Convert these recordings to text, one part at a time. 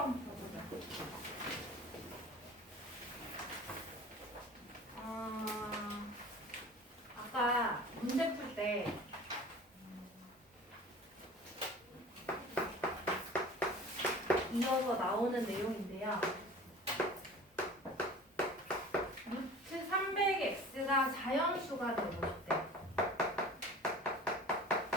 시험 보자. 아까 문제 풀 때 이어서 나오는 내용인데요. 루트 300x가 자연수가 되고 싶대.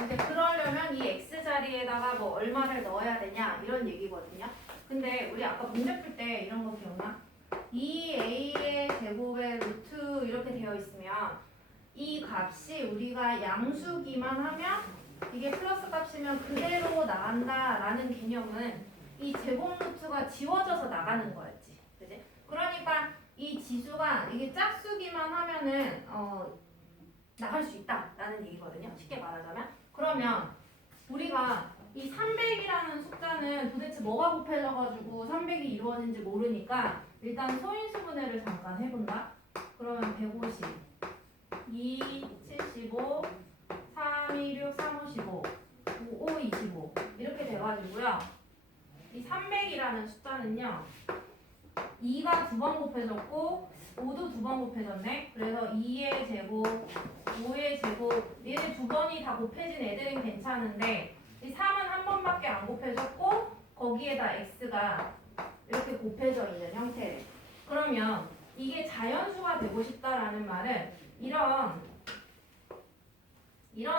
이제 그러려면 이 x 자리에다가 뭐 얼마를 넣어야 되냐 이런 얘기거든요. 근데 우리 아까 문제 풀 때 이런 거 기억나? 2a의 제곱에 루트 이렇게 되어 있으면 이 값이 우리가 양수기만 하면 이게 플러스 값이면 그대로 나간다라는 개념은 이 제곱 루트가 지워져서 나가는 거였지. 그지? 그러니까 이 지수가 이게 짝수기만 하면은 나갈 수 있다라는 얘기거든요. 쉽게 말하자면. 그러면 우리가 이 300이라는 숫자는 도대체 뭐가 곱해져가지고 300이 이루어진지 모르니까 일단 소인수분해를 잠깐 해본다. 그러면 150, 2, 75, 3, 2, 6, 3, 5, 15, 5, 5, 25 이렇게 돼가지고요. 이 300이라는 숫자는요. 2가 두 번 곱해졌고 5도 두 번 곱해졌네. 그래서 2의 제곱, 5의 제곱 얘네 두 번이 다 곱해진 애들은 괜찮은데 이 3은 한 번밖에 안 곱해졌고 거기에다 x가 이렇게 곱해져 있는 형태래. 그러면 이게 자연수가 되고 싶다라는 말은 이런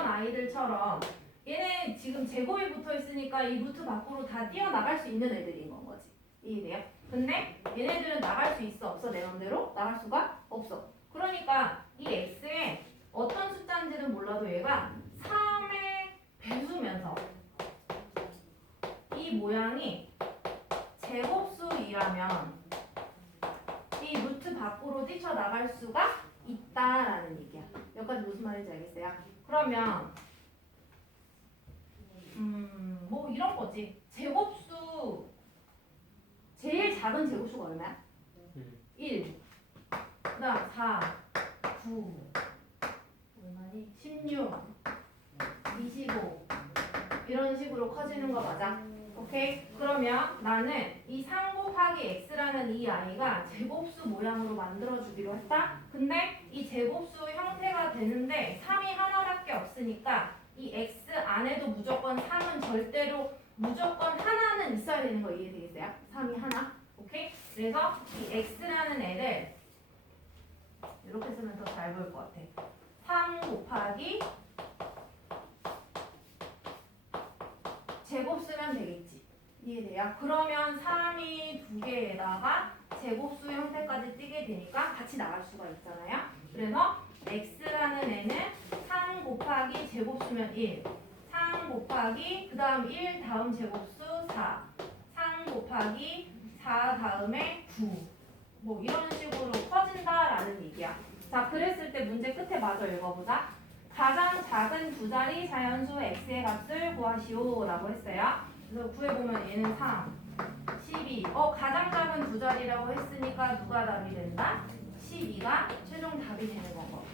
아이들처럼 얘네 지금 제곱이 붙어 있으니까 이 루트 밖으로 다 뛰어나갈 수 있는 애들인 건 거지. 이해돼요? 근데 얘네들은 나갈 수 있어 없어? 내 맘대로? 나갈 수가 없어. 그러니까 이 x에 어떤 숫자인지는 몰라도 얘가 3의 배수면서 이 모양이 제곱수이라면 이 루트 밖으로 뛰쳐나갈 수가 있다라는 얘기야. 여기까지 무슨 말인지 알겠어요? 그러면 뭐 이런 거지. 제곱수 제일 작은 제곱수가 얼마야? 1 그다음 4 9 얼마니? 16 25 이런 식으로 커지는 거 맞아? 오케이? 그러면 나는 이 3 곱하기 x라는 이 아이가 제곱수 모양으로 만들어주기로 했다? 근데 이 제곱수 형태가 되는데 3이 하나밖에 없으니까 이 x 안에도 무조건 3은 절대로 무조건 하나는 있어야 되는 거 이해되겠어요? 3이 하나? 오케이? 그래서 이 x라는 애를 이렇게 쓰면 더 잘 보일 것 같아. 3 곱하기 제곱 쓰면 되겠지. 이해돼요? 그러면 3이 두 개에다가 제곱수 형태까지 띄게 되니까 같이 나갈 수가 있잖아요. 그래서 x라는 애는 3 곱하기 제곱수면 1 3 곱하기 그 다음 1 다음 제곱수 4 3 곱하기 4 다음에 9 뭐 이런 식으로 커진다라는 얘기야. 자, 그랬을 때 문제 끝에 마저 읽어보자. 가장 작은 두 자리 자연수 x의 값을 구하시오 라고 했어요. 그래서 구해보면 얘는 3, 12 가장 작은 두 자리라고 했으니까 누가 답이 된다? 12가 최종 답이 되는 건 거지.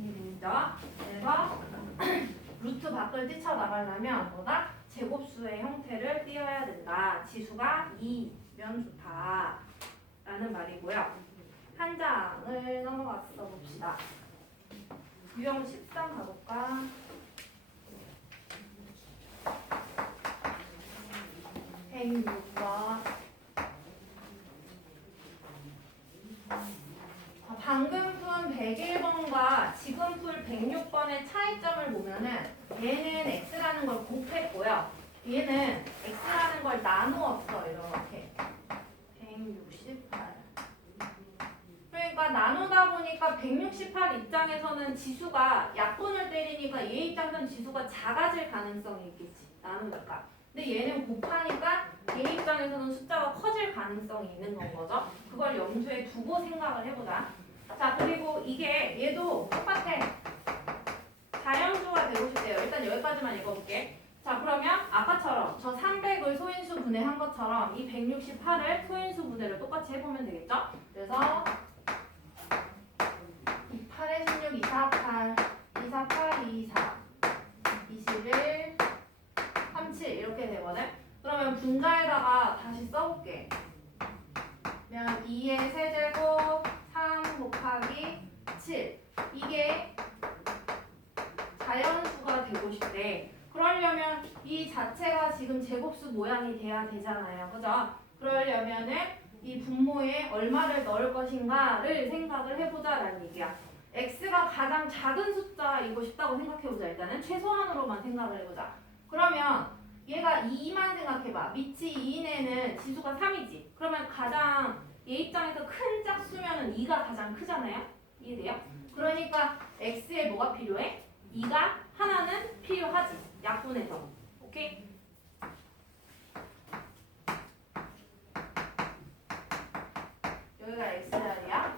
이해되죠? 그래서 루트 밖을 뛰쳐나가려면 뭐다? 제곱수의 형태를 띄어야 된다. 지수가 2면 좋다 라는 말이고요. 한 장을 넘어갔어 봅시다. 유형 13 가볼까? 방금 푼 101번과 지금 풀 106번의 차이점을 보면은 얘는 x라는 걸 곱했고요. 얘는 x라는 걸 나누었어. 이렇게 168. 그러니까 나누다 보니까 168 입장에서는 지수가 약분을 때리니까 얘 입장에서는 지수가 작아질 가능성이 있겠지. 나누니까. 근데 얘는 곱하니까 얘 입장에서는 숫자가 커질 가능성이 있는 건 거죠. 그걸 염두에 두고 생각을 해보자. 자, 그리고 이게 얘도 똑같아. 자연수가 되고 싶대요. 일단 여기까지만 읽어볼게. 자, 그러면 아까처럼 저 300을 소인수 분해한 것처럼 이 168을 소인수 분해를 똑같이 해보면 되겠죠? 그래서 8에 16, 248, 248, 24, 21, 37 이렇게 되거든. 그러면 분자에다가 다시 써볼게. 그러면 2의 세제곱 3 곱하기 7 이게 자연수가 되고 싶대. 그러려면 이 자체가 지금 제곱수 모양이 돼야 되잖아요. 그죠? 그러려면은 이 분모에 얼마를 넣을 것인가를 생각을 해보자라는 얘기야. x가 가장 작은 숫자이고 싶다고 생각해보자. 일단은 최소한으로만 생각을 해보자. 그러면 얘가 2만 생각해봐. 밑이 2인 애는 지수가 3이지. 그러면 가장 얘 입장에서 큰 짝수면은 2가 가장 크잖아요. 이해돼요? 그러니까 x에 뭐가 필요해? 2가 하나는 필요하지. 약분해서. 오케이? 여기가 x자리야.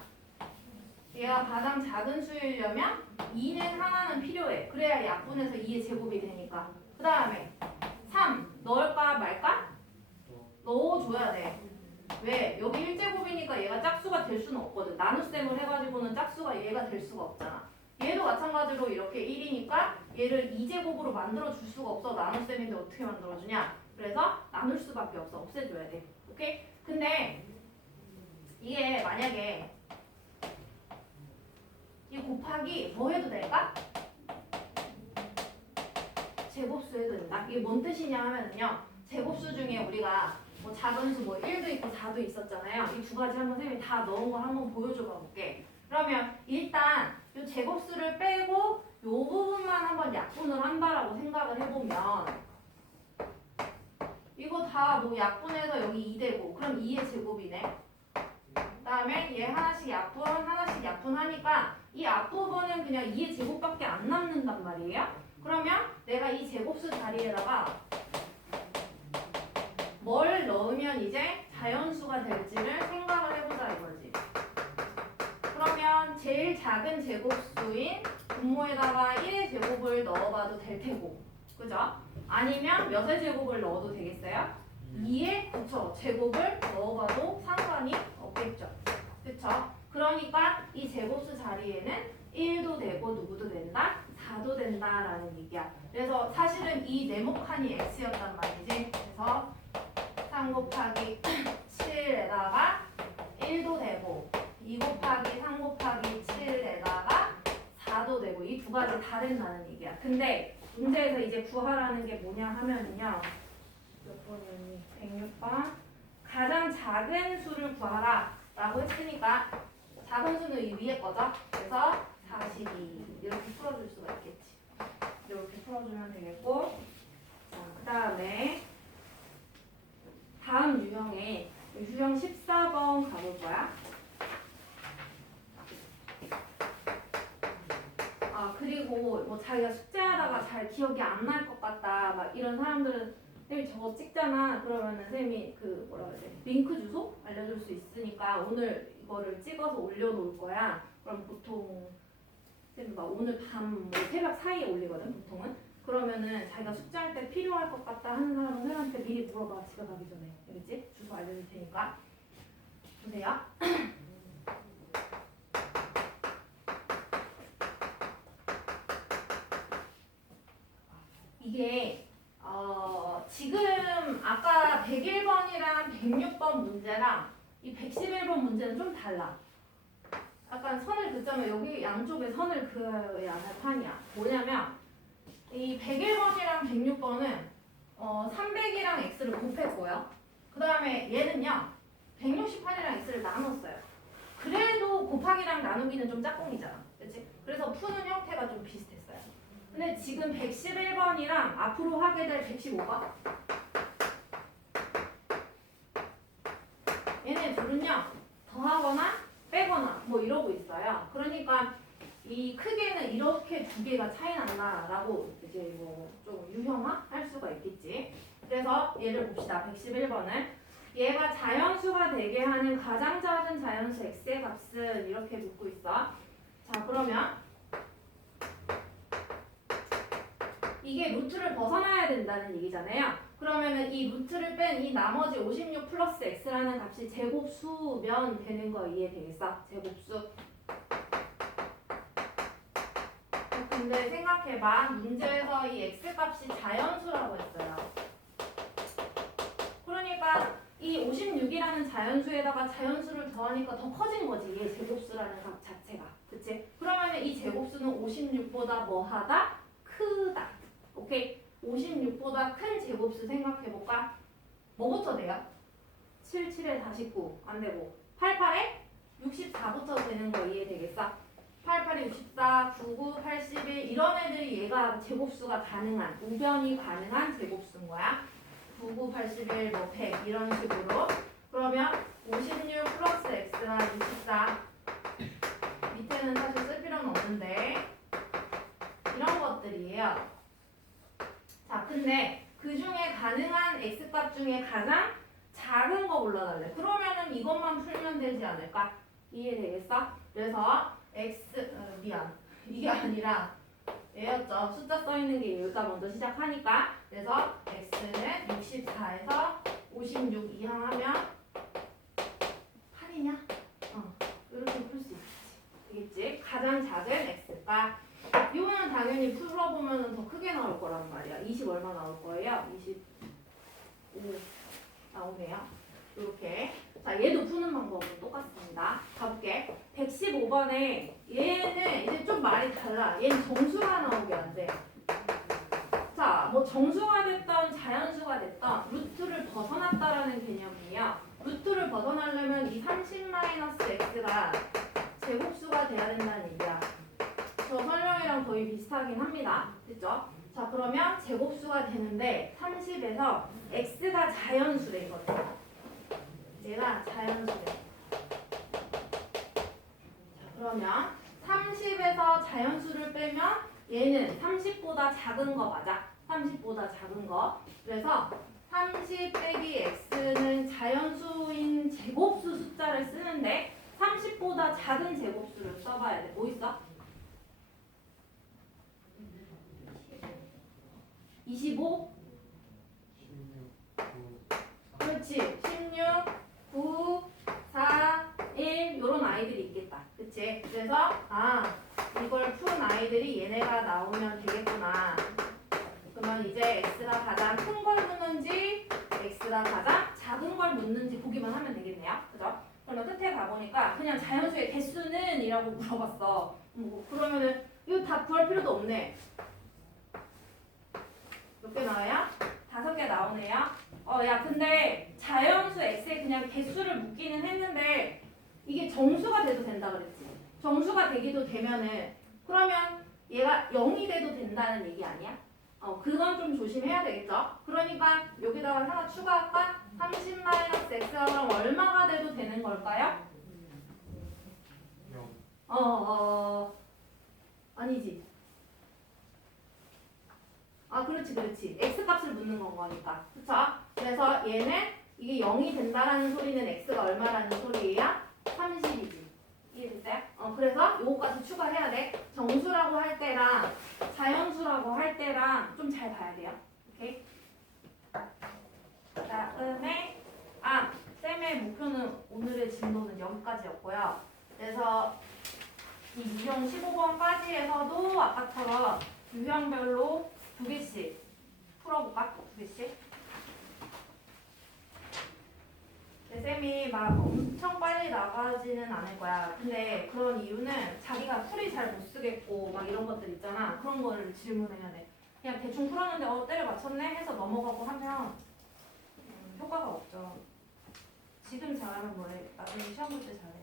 얘가 가장 작은 수이려면 2는 하나는 필요해. 그래야 약분해서 2의 제곱이 되니까. 그 다음에 3 넣을까 말까? 넣어줘야 돼. 왜? 여기 1제곱이니까 얘가 짝수가 될 수는 없거든. 나눗셈을 해가지고는 짝수가 얘가 될 수가 없잖아. 얘도 마찬가지로 이렇게 1이니까 얘를 2제곱으로 만들어 줄 수가 없어. 나눗셈인데 어떻게 만들어주냐? 그래서 나눌 수밖에 없어. 없애줘야 돼. 오케이? 근데 이게 만약에 이 곱하기 뭐 해도 될까? 제곱수 해도 된다. 이게 뭔 뜻이냐 하면은요. 제곱수 중에 우리가 뭐 작은 수 뭐 1도 있고 4도 있었잖아요. 이 두 가지 한번 선생님이 다 넣은 거 한번 보여줘 볼게. 그러면 일단 이 제곱수를 빼고 요 부분만 한번 약분을 한다라고 생각을 해보면 이거 다 뭐 약분해서 여기 2되고 그럼 2의 제곱이네. 그 다음에 얘 하나씩 약분하니까 이 앞부분은 그냥 2의 제곱밖에 안 남는단 말이에요. 그러면 내가 이 제곱수 자리에다가 뭘 넣으면 이제 자연수가 될지를 생각을 해보자 이거지. 그러면 제일 작은 제곱수인 분모에다가 1의 제곱을 넣어봐도 될 테고, 그죠? 아니면 몇의 제곱을 넣어도 되겠어요? 2의 그쵸 제곱을 넣어봐도 상관이 없겠죠. 그쵸? 그러니까 이 제곱수 자리에는 1도 되고 누구도 된다? 4도 된다라는 얘기야. 그래서 사실은 이 네모칸이 x였단 말이지. 그래서 3 곱하기 7에다가 1도 되고 2 곱하기 3 곱하기 7에다가 4도 되고 이 두 가지 다 된다는 얘기야. 근데 문제에서 이제 구하라는 게 뭐냐 하면은요. 몇 번이었니? 106번. 가장 작은 수를 구하라 라고 했으니까 작은 수는 이 위에 거죠. 그래서 42 이렇게 풀어줄 수가 있겠지. 이렇게 풀어주면 되겠고, 그 다음에 다음 유형에 유형 14번 가볼 거야. 아 그리고 뭐 자기가 숙제하다가 잘 기억이 안 날 것 같다 막 이런 사람들은 선생님이 저거 찍잖아. 그러면은 선생님이 그 뭐라 그래야 돼? 링크 주소 알려줄 수 있으니까 오늘 이거를 찍어서 올려놓을 거야. 그럼 보통 선생님 막 오늘 밤 뭐 새벽 사이에 올리거든 보통은. 그러면은 자기가 숙제할 때 필요할 것 같다 하는 사람은 선생님한테 미리 물어봐. 집에 가기 전에. 알겠지? 주소 알려줄 테니까. 보세요. 이게 지금 아까 101번이랑 106번 문제랑 이 111번 문제는 좀 달라. 약간 선을 긋자면 여기 양쪽에 선을 그어야 하는 판이야. 뭐냐면 이 101번이랑 106번은 300이랑 x를 곱했고요. 그 다음에 얘는요 168이랑 x를 나눴어요. 그래도 곱하기랑 나누기는 좀 짝꿍이잖아. 그치? 그래서 푸는 형태가 좀 비슷했어요. 근데 지금 111번이랑 앞으로 하게 될 115번 얘네 둘은요 더하거나 빼거나 뭐 이러고 있어요. 그러니까 이 크게는 이렇게 두 개가 차이 난다라고 이제 뭐 좀 유형화 할 수가 있겠지. 그래서 얘를 봅시다. 111번을 얘가 자연수가 되게 하는 가장 작은 자연수 x의 값은 이렇게 묻고 있어. 자 그러면 이게 루트를 벗어나야 된다는 얘기잖아요. 그러면은 이 루트를 뺀 이 나머지 56 플러스 x라는 값이 제곱수면 되는 거 이해되겠어? 제곱수. 근데 생각해봐. 문제에서 이 x 값이 자연수라고 했어요. 얘가 이 56이라는 자연수에다가 자연수를 더하니까 더 커진 거지. 얘 제곱수라는 값 자체가. 그치? 그러면 이 제곱수는 56보다 뭐하다? 크다. 오케이? 56보다 큰 제곱수 생각해볼까? 뭐부터 돼요? 77에 49. 안 되고. 88에 64부터 되는 거 이해되겠어? 88에 64, 99, 81 이런 애들이 얘가 제곱수가 가능한, 우변이 가능한 제곱수인 거야. 99, 81, 뭐 100 이런 식으로. 그러면 56 플러스 x가 64. 밑에는 사실 쓸 필요는 없는데 이런 것들이에요. 자, 근데 그 중에 가능한 x값 중에 가장 작은 거 골라달래. 그러면은 이것만 풀면 되지 않을까? 이해되겠어? 그래서 미안. 이게 아니라 얘였죠. 숫자 써있는 게 얘가 먼저 시작하니까. 그래서 x는 64에서 56 이항하면 8이냐? 이렇게 풀 수 있지. 되겠지? 가장 작은 x가. 이거는 당연히 풀어보면 더 크게 나올 거란 말이야. 20 얼마 나올 거예요? 25 나오네요. 이렇게. 자, 얘도 푸는 방법은 똑같습니다. 가볼게. 115번에 얘는 이제 좀 말이 달라. 얘는 정수가 나오게 안 돼. 자, 뭐 정수가 됐던 자연수가 됐던 루트를 벗어났다라는 개념이에요. 루트를 벗어나려면 이 30-x가 제곱수가 돼야 된다는 얘기야. 저 설명이랑 거의 비슷하긴 합니다. 됐죠? 자, 그러면 제곱수가 되는데 30에서 x가 자연수래 이거든. 얘가 자연수래. 자, 그러면 30에서 자연수를 빼면 얘는 30보다 작은 거 맞아. 30보다 작은 거. 그래서 30 빼기 x는 자연수인 제곱수 숫자를 쓰는데 30보다 작은 제곱수를 써봐야 돼. 뭐 있어? 25? 그렇지. 16, 9, 4, 1 이런 아이들이 있겠다. 그치? 그래서 이걸 푼 아이들이 얘네가 나오면 되겠구나. 그러면 이제 x가 가장 큰 걸 묻는지 x가 가장 작은 걸 묻는지 보기만 하면 되겠네요. 그죠? 그러면 끝에 가보니까 그냥 자연수의 개수는 이라고 물어봤어. 그러면은 이거 다 구할 필요도 없네. 몇 개 나와요? 5개 나오네요. 야, 근데 자연수 x에 그냥 개수를 묻기는 했는데 이게 정수가 돼도 된다 그랬지. 정수가 되기도 되면은 그러면 얘가 0이 돼도 된다는 얘기 아니야? 그건 좀 조심해야 되겠죠? 그러니까 여기다가 하나 추가할까? 30-x가 그럼 얼마가 돼도 되는 걸까요? 아니지. 그렇지. x값을 묻는 건 거니까. 그쵸? 그래서 얘는 이게 0이 된다라는 소리는 x가 얼마라는 소리예요? 30이지. 이해됐어요? 그래서 요거까지 추가해야 돼. 정수라고 할 때랑 자연수라고 할 때랑 좀 잘 봐야 돼요. 오케이? 그다음에 쌤의 목표는 오늘의 진도는 여기까지였고요. 그래서 이 유형 15번까지에서도 아까처럼 유형별로 2개씩 풀어볼까? 2개씩. 쌤이 막 엄청 빨리 나가지는 않을 거야. 근데 그런 이유는 자기가 풀이 잘 못 쓰겠고 막 이런 것들 있잖아. 그런 거를 질문해야 돼. 그냥 대충 풀었는데 때려 맞췄네 해서 넘어가고 하면 효과가 없죠. 지금 잘하면 뭐해? 나중에 시험 볼 때 잘해.